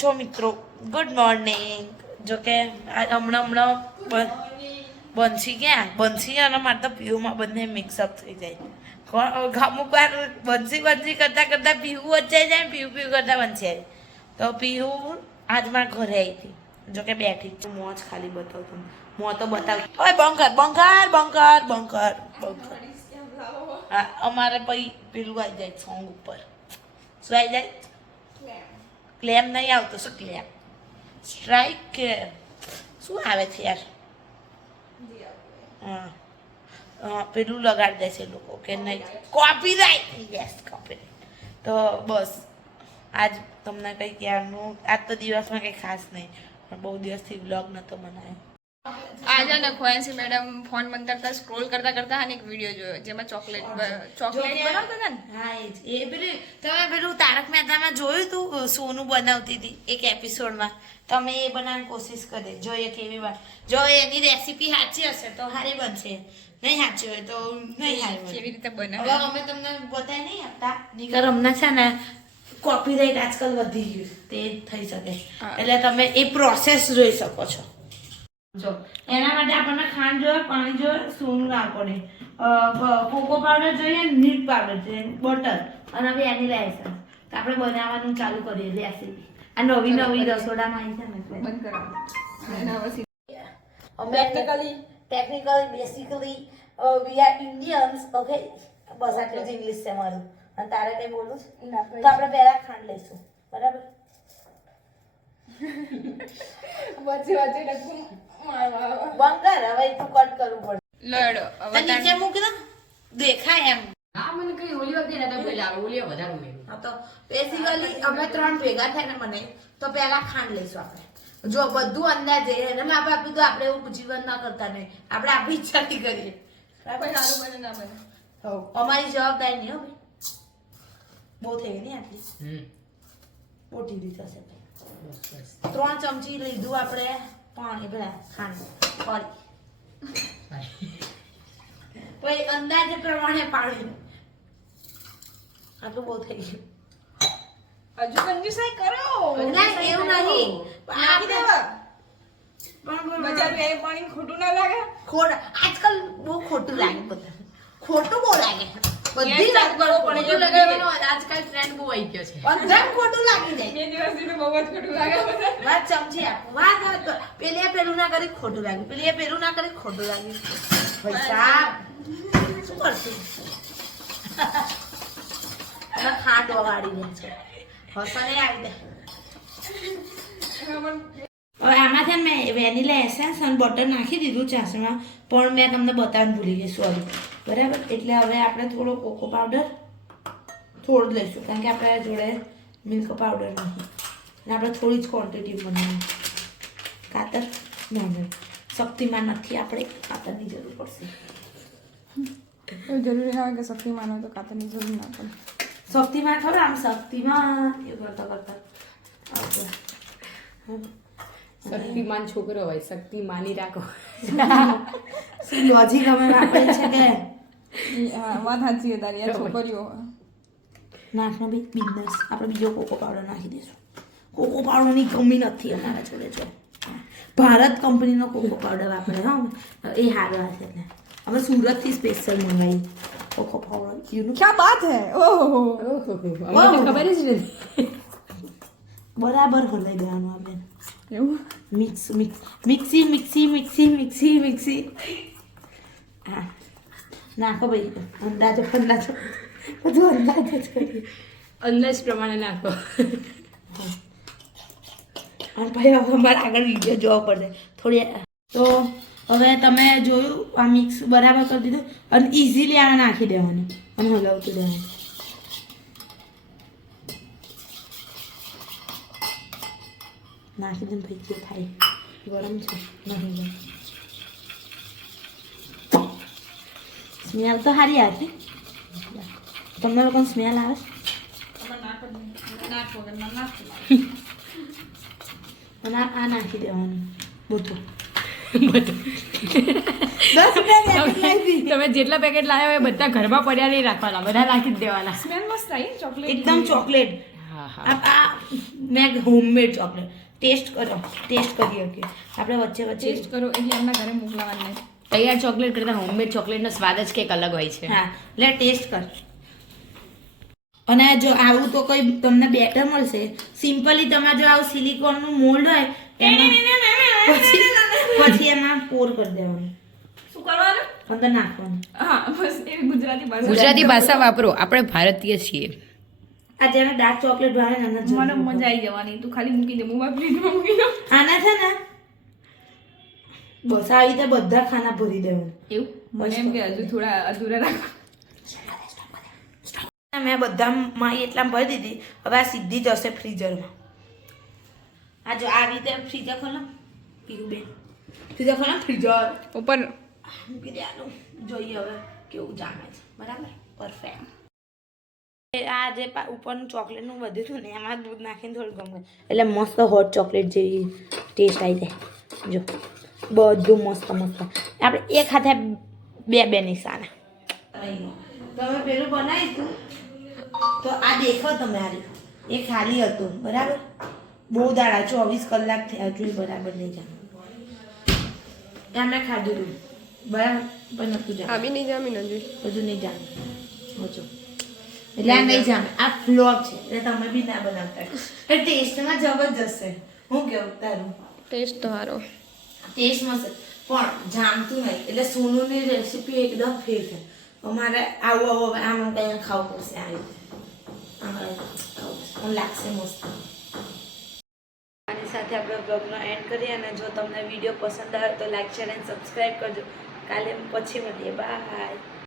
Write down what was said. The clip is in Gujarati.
છો મિત્રો? Good morning. જો કે હમણાં બંસી ક્યાં બંસી અને મારે તો પીયુમાં બંને મિક્સઅપ થઈ જાય. અમુક વાર બંસી કરતા પીયું વચ્ચે જાય ને પીયું કરતા બંસી આવી. તો પીયું આજ મારા ઘરે આવી હતી. જો કે બેઠી છું મોં જ ખાલી બતાવતું મોં તો બતાવ. ઓય બંકર. હા અમારે પછી પેલું આવી જાય સોંગ ઉપર. શું આવી જાય? ક્લેમ નહીં આવતો. શું ક્લેમ? સ્ટ્રાઇક કે શું આવે છે યાર? હા પેલું લગાડી દેશે લોકો કે નહીં કોપીરાઇટ. Yes copyright. તો બસ આજ તમને કંઈ ત્યારનું આજ તો દિવસમાં કંઈ ખાસ નહીં પણ બહુ દિવસથી વ્લોગ નહોતો બનાવ્યો. આજે ને ખોયાસી મેડમ ફોન બંધ કરતા સ્ક્રોલ કરતા અને એક વિડીયો જોયો જેમાં ચોકલેટ બનાવતા હતા ને. હા એ પેલું તમે પેલું તારક મહેતામાં જોયું તું સોનું બનાવતી હતી એક એપિસોડમાં. તમે એ બનાવવાની કોશિશ કરે જોઈએ કેવી વાત. જો એની રેસીપી સાચી હશે તો સારી બનશે, નહીં સાચી હોય તો નહીં સારી બને. કેવી રીતે બને હવે અમે તમને બતાવી નહીં આપતા નીકળ અમને છે ને કોપીરાઇટ આજકાલ વધી ગયું તે થઈ શકે એટલે તમે એ પ્રોસેસ જોઈ શકો છો. જો એના માટે આપણને ખાંડ જોઈએ, પાણી જોઈએ, સોનું ના પડે, કોકો પાવડર જોઈએ, મિલ્ક પાવડર જોઈએ, બટર અને વેનીલા એસન્સ. તો આપણે બનાવવાનું ચાલુ કરીએ રેસીપી. આ નવી રસોડામાં આવી છે ને એટલે બંધ કરાવો. Technically basically we are Indians. Okay બસ આટલું જ ઇંગ્લિશ છે મારું. અને તારે કઈ બોલું તો આપણે પહેલા ખાંડ લઈશું. બરાબર? બંગર હવે તું કટ કરવું પડે. લડો તો નીચે મૂકી દો દેખાય એમ. હા મને કઈ ઓલી વખતે નતા પેલા ઓલી વધારે ઉમેર્યું. હા તો બેસિકલી અમે ત્રણ ભેગા થાય ને મને તો પહેલા ખાંડ લઈશું આપણે. જો બધું અંદાજે એને માપ આપ્યું તો આપણે એવું જીવન ના કરતા નહીં. આપણે આપણી ઈચ્છાથી કરીએ. કોઈ સારું બને ના બને અમારી જવાબદારી નહીં હો ભાઈ. બહુ થઈ ગઈ નહીં આટલી બહુ ઢીલી થશે. 3 ચમચી લીધું આપણે પાણી પેલા ખાંડ પછી અંદાજે પ્રમાણે પાણી. આટલું બહુ થઈ ગયું. હજુ કંજુસાઈ કરો ના એવું નહીં. નાખી દેવા પણ બજાર એ પાણી ખોટું ના લાગે. આજકાલ બહુ ખોટું લાગે બધા. ખોટું બહુ લાગે બધી વાત ખોટું લગાવવાનો આજકાલ ટ્રેન્ડ બહુ આવી ગયો છે. બધા ખોટું લાગી જાય. બે દિવસથી તો બહુ જ ખોટું લાગે. વાત ચમચી આપો વાત પેલી પેલું ના કરી ખોટું લાગ્યું, પેલી પેલું ના કરી ખોટું લાગ્યું. ભાઈ સાહેબ શું કરશું? ખાંડ વગાડી દે છે હસને આવી દે. હવે આમાં છે મેં વેનીલા એસેન્સ અને બટર નાખી દીધું ચાસણીમાં પણ મેં તમને બતાવવાનું ભૂલી ગઈ સોરી. બરાબર એટલે હવે આપણે થોડો કોકો પાવડર થોડું લઈશું કારણ કે આપણે જોડે મિલ્ક પાવડર નથી અને આપણે થોડી જ ક્વોન્ટિટી બનાવીએ. કાતર ના શક્તિમાં નથી આપણે કાતરની જરૂર પડશે. જરૂરી ના હોય કે શક્તિમાન હોય તો કાતરની જરૂર ના પડે. શક્તિમાં ખબર આમ શક્તિમાં એવું કરતા શક્તિમાન છોકરો હોય શક્તિ માની રાખો. શું લોજિક અમે વાપરે છે કે વાત સાચી છે તારી. આ છોકરીઓ નાખનો બી બિઝનેસ આપણે બીજો કોકો પાવડર નાખી દઈશું. કોકો પાવડરની કમી નથી અમારા જોડે. જો ભારત કંપનીનો કોકો પાવડર વાપરે હા એ સારો હશે. એટલે અમે સુરતથી સ્પેશિયલ મંગાવી કોકો પાવડર. યુ ક્યાં બાત હે. ઓહો અમને તો ખબર જ નથી. બરાબર હલાઈ દેવાનું આપણે. એવું મિક્સી. હા નાખો ભાઈ અંદાજો બધું અંદાજ જ કરીએ. અંદાજ પ્રમાણે નાખો. અને ભાઈ હવે અમારે આગળ વિડીયો જોવો પડશે થોડી. તો હવે તમે જોયું આ મિક્સ બરાબર કરી દીધું અને ઇઝીલી આમાં નાખી દેવાનું અને હલાવતું દેવાનું. નાખી દે ભાઈ જે થાય ગરમ છે નહીં. સ્મેલ તો સારી આવે છે. તમને લોકોને સ્મેલ આવે? અને આ નાખી દેવાનું બધું. 10 રૂપિયા તમે જેટલા પેકેટ લાવ્યા હોય બધા ઘરમાં પડ્યા નહીં રાખવાના, બધા નાખી જ દેવાના. સ્મેલ મસ્ત આવી ચોકલેટ એકદમ ચોકલેટ. હા હા આ મેં હોમમેડ ચોકલેટ ટેસ્ટ કરી શકીએ આપણે વચ્ચે વચ્ચે ટેસ્ટ કરો એટલે એમના ઘરે મોકલાવાનું નહીં. તૈયાર ચોકલેટ કરતા હોમમેડ ચોકલેટનો સ્વાદ જ કંઈક અલગ હોય છે. હા લે ટેસ્ટ કર. અને જો આવું તો કોઈ તમને બેટર મળશે સિમ્પલી તમારે જો આવું સિલિકોનનું મોલ્ડ હોય એમાં પછી એમાં પોર કરી દેવાનું શું કરવાનું? અંદર નાખવાનું. હા બસ એવી ગુજરાતી ભાષા. ગુજરાતી ભાષા વાપરો, આપણે ભારતીય છીએ. આ જેને ડાર્ક ચોકલેટ ભાવે ને એના મને મજા આવી જવાની. તું ખાલી મૂકી દે, મોબાઈલ ફ્રીજમાં મૂકી દો. આના છે ને બસ આવી રીતે બધા ખાના ભરી દેવાનું. એવું મને એમ કે હજુ થોડા અધૂરા રાખો. મેં બધામાં એટલા ભરી દીધી. હવે આ સીધી જશે ફ્રીઝરમાં. આ જો આવી રીતે ફ્રીઝર ખોલો પીરુબેન, ફ્રીઝર ખોલો ફ્રીઝર ઉપર મૂકી દેવાનું. જોઈએ હવે કેવું જામે છે. બરાબર પરફેક્ટ. આ જે ઉપરનું ચોકલેટનું બધું હતું ને એમાં દૂધ નાખીને થોડું ગમે એટલે મસ્ત હોટ ચોકલેટ જેવી ટેસ્ટ આવી જાય. જો બધું મસ્ત આપણે એક હાથે બે નિશાના. તમે પેલું બનાવીશું તો આ દેખો તમે આ રહ્યું એ ખાલી હતું બરાબર. બહુ દાડા 24 કલાક થયા હજુ બરાબર નહીં જામે. એમને ખાધું હતું બરાબર પણ નતું જામે. બી નહીં જામી ને બધું નહીં જામે હજુ એટલે આ નહીં જામે. આ ફ્લોપ છે એટલે તમે બી ના બનાવતા. એ ટેસ્ટમાં જબરજસ્ત છે. હું કેવું તારું ટેસ્ટ તો સારો. ટેસ્ટ મસ્ત પણ જામતું નહીં એટલે સોનુની રેસીપી એકદમ ફેર છે. અમારે આવું આમ કંઈ ખાવું પડશે આ રીતે આમ ખાવું પડશે મને લાગશે મસ્ત. આની સાથે આપણે બ્લોગનો એન્ડ કરીએ અને જો તમને વિડીયો પસંદ આવે તો લાઈક શેર એન્ડ સબસ્ક્રાઈબ કરજો. કાલે પછી મળીએ. બાય.